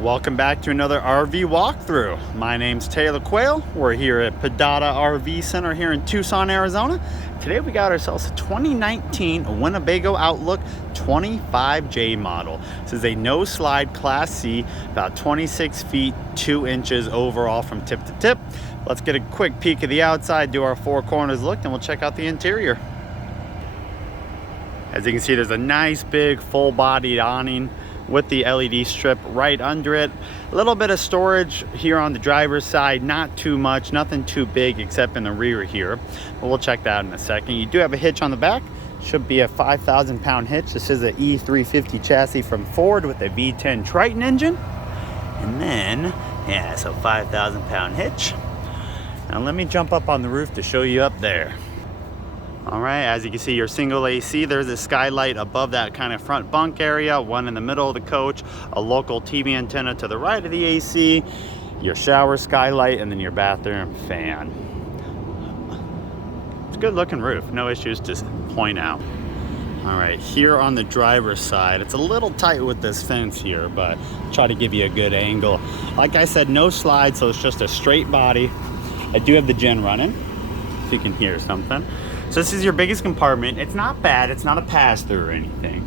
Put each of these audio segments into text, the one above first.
Welcome back to another RV walkthrough. My name's Taylor Quayle. We're here at Padada RV Center here in Tucson, Arizona. Today we got ourselves a 2019 Winnebago Outlook 25J model. This is a no-slide Class C, about 26 feet 2 inches overall from tip to tip. Let's get a quick peek of the outside, do our four corners look, and we'll check out the interior. As you can see, there's a nice big full-bodied awning with the LED strip right under it. A little bit of storage here on the driver's side, not too much, nothing too big except in the rear here, but we'll check that out in a second. You do have a hitch on the back, should be a 5,000 pound hitch. This is an E350 chassis from Ford with a V10 Triton engine, and then yeah, so 5,000 pound hitch. Now let me jump up on the roof to show you up there. All right, as you can see, your single AC, there's a skylight above that kind of front bunk area, one in the middle of the coach, a local TV antenna to the right of the AC, your shower skylight, and then your bathroom fan. It's a good looking roof, no issues to point out. All right, here on the driver's side, it's a little tight with this fence here, but try to give you a good angle. Like I said, no slide, so it's just a straight body. I do have the gen running, if you can hear something. So this is your biggest compartment. It's not bad, it's not a pass-through or anything.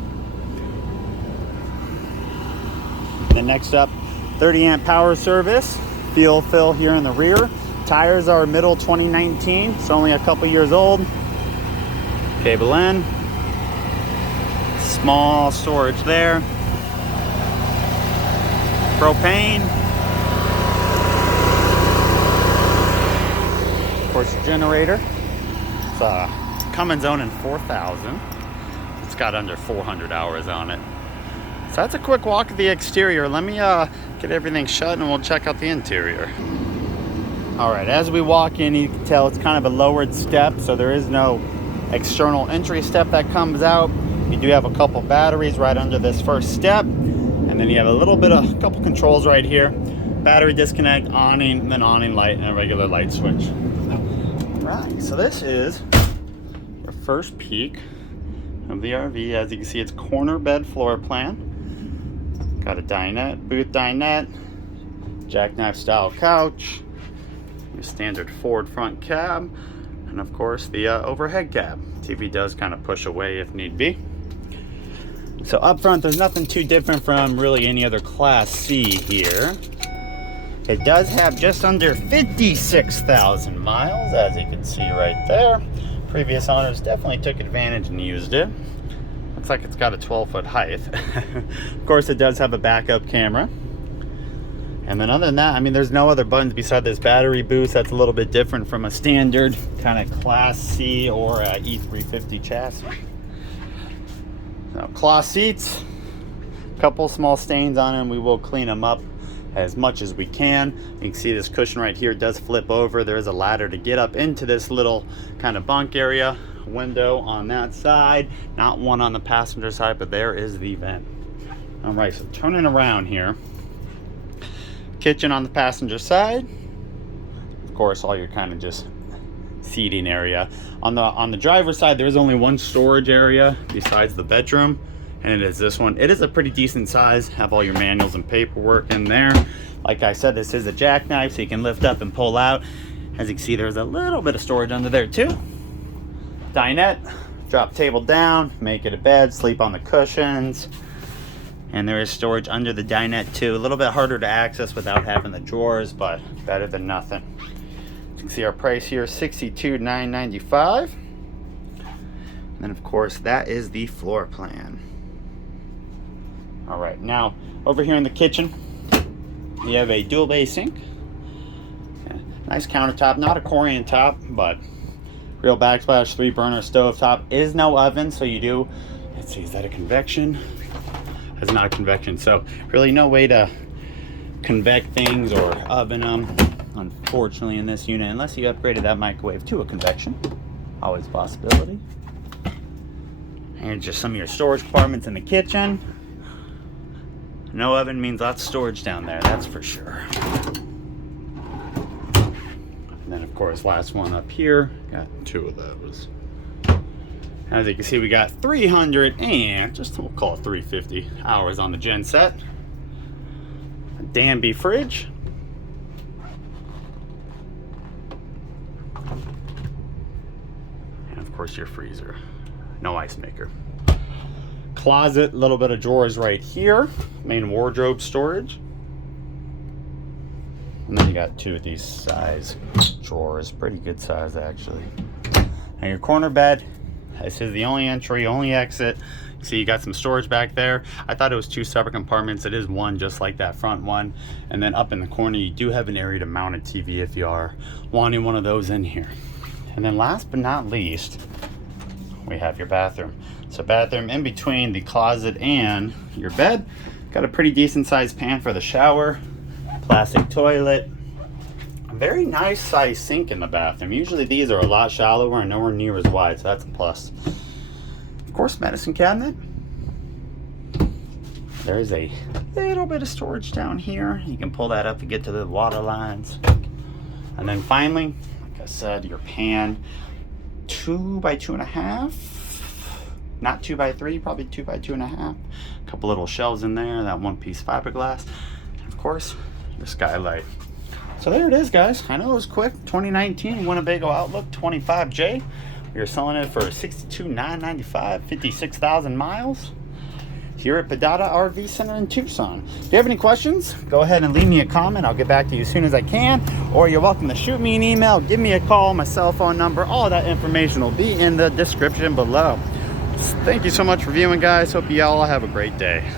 And then next up, 30 amp power service, fuel fill here in the rear. Tires are middle 2019, it's only a couple years old. Cable in. Small storage there. Propane. Of course, your generator. Cummins Onin 4000. It's got under 400 hours on it. So that's a quick walk of the exterior. Let me get everything shut and we'll check out the interior. All right, as we walk in, you can tell it's kind of a lowered step, so there is no external entry step that comes out. You do have a couple batteries right under this first step, and then you have a couple controls right here. Battery disconnect, awning, and then awning light, and a regular light switch. Right, so this is our first peek of the RV. As you can see, it's corner bed floor plan. Got a dinette, booth dinette, jackknife style couch, your standard Ford front cab, and of course the overhead cab. TV does kind of push away if need be. So up front, there's nothing too different from really any other Class C here. It does have just under 56,000 miles, as you can see right there. Previous owners definitely took advantage and used it. Looks like it's got a 12-foot height. Of course, it does have a backup camera. And then other than that, I mean, there's no other buttons beside this battery boost. That's a little bit different from a standard kind of Class C or a E350 chassis. So, cloth seats, a couple small stains on them. We will clean them up as much as we can. You can see this cushion right here does flip over. There is a ladder to get up into this little kind of bunk area. Window on that side, not one on the passenger side, but there is the vent. All right, so turning around here, kitchen on the passenger side. Of course, all your kind of just seating area. On the driver's side, there is only one storage area besides the bedroom, and it is this one. It is a pretty decent size. Have all your manuals and paperwork in there. Like I said, this is a jackknife, so you can lift up and pull out. As you can see, there's a little bit of storage under there too. Dinette, drop table down, make it a bed, sleep on the cushions. And there is storage under the dinette too. A little bit harder to access without having the drawers, but better than nothing. You can see our price here, $62,995. And then of course, that is the floor plan. All right, now over here in the kitchen, you have a dual bay sink. Nice countertop, not a Corian top, but real backsplash, 3-burner stove top. Is no oven, so you do, let's see, is that a convection? That's not a convection, so really no way to convect things or oven them, unfortunately, in this unit, unless you upgraded that microwave to a convection. Always a possibility. And just some of your storage compartments in the kitchen. No oven means lots of storage down there, that's for sure. And then of course, last one up here, got 2 of those. As you can see, we got 300 and we'll call it 350 hours on the gen set. Danby fridge. And of course your freezer. No ice maker. Closet, a little bit of drawers right here. Main wardrobe storage. And then you got two of these size drawers. Pretty good size actually. And your corner bed. This is the only entry, only exit. See, you got some storage back there. I thought it was two separate compartments. It is one, just like that front one. And then up in the corner, you do have an area to mount a TV if you are wanting one of those in here. And then last but not least, we have your bathroom. So bathroom in between the closet and your bed. Got a pretty decent sized pan for the shower. Plastic toilet. A very nice sized sink in the bathroom. Usually these are a lot shallower and nowhere near as wide, so that's a plus. Of course, medicine cabinet. There's a little bit of storage down here. You can pull that up to get to the water lines. And then finally, like I said, your pan, 2 by 2.5. Not 2 by 3, probably 2 by 2.5. A couple little shelves in there, that one piece fiberglass. And of course, your skylight. So there it is, guys. I know it was quick. 2019 Winnebago Outlook 25J. We are selling it for $62,995, 56,000 miles. Here at Padada RV Center in Tucson. If you have any questions, go ahead and leave me a comment. I'll get back to you as soon as I can. Or you're welcome to shoot me an email, give me a call, my cell phone number. All that information will be in the description below. Thank you so much for viewing, guys. Hope you all have a great day.